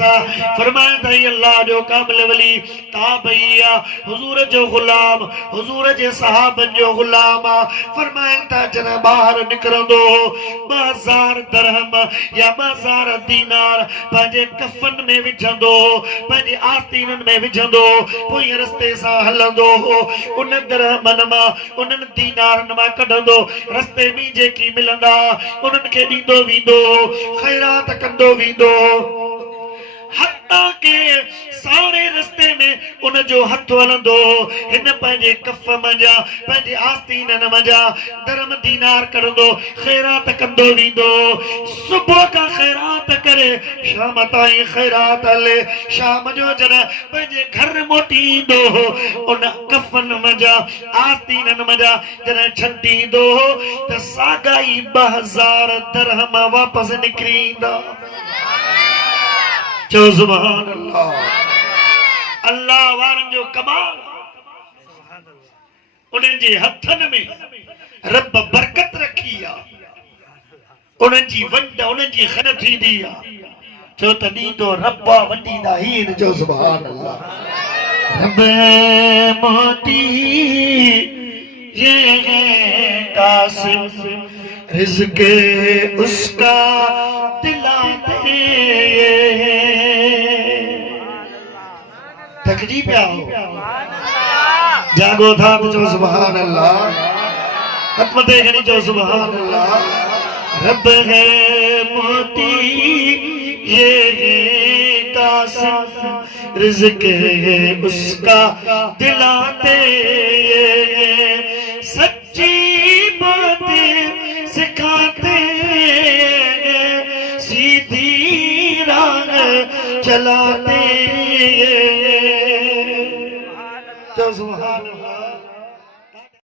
سا فرمایا تھا یہ اللہ جو کامل ولی تابعیہ حضور جو غلام حضور جو صحابہ جو غلام فرمایا تھا جنہ باہر نکرن دو 1000 درہم یا 1000 دینار پانجے کفن میں وجھندو پانجے آستینن میں وجھندو کوئی رستے سا ہلندو ان درہمن ما انن دینارن ما کڈندو رستے میں جے کی ملندا انن کے دیندو ویندو خیرات کندو ویندو حتیٰ کہ سارے رستے میں ان جو ہتھ ولندو ہن پنجے کف منجا پنجے آستینن منجا درم دینار کردو خیرات کندو ویندو صبح کا خیرات کرے شام تائیں خیرات لے شام جو جنہ پنجے گھر موٹی دو ان کفن منجا آستینن منجا جنہ چھٹی دو تساگائی 2000 درہم واپس نکرین دا جو سبحان اللہ اللہ وارن جو کمال انہیں جی ہتھن میں رب برکت رکھیا انہیں جی ونڈا انہیں جی خنفی دیا جو تنی تو ربا ونڈی داہین جو سبحان اللہ رب موتی یہ قاسم رزق اس کا دلاتے تکجیب پہ آؤ جاگو تھا جو سبحان اللہ حکمت ہے جو سبحان اللہ رب ہے موتی یہ قاسم رزق ہے اس کا دلاتے سچی باتیں سکھاتے سیدھی راہ چلاتے جو سبحان اللہ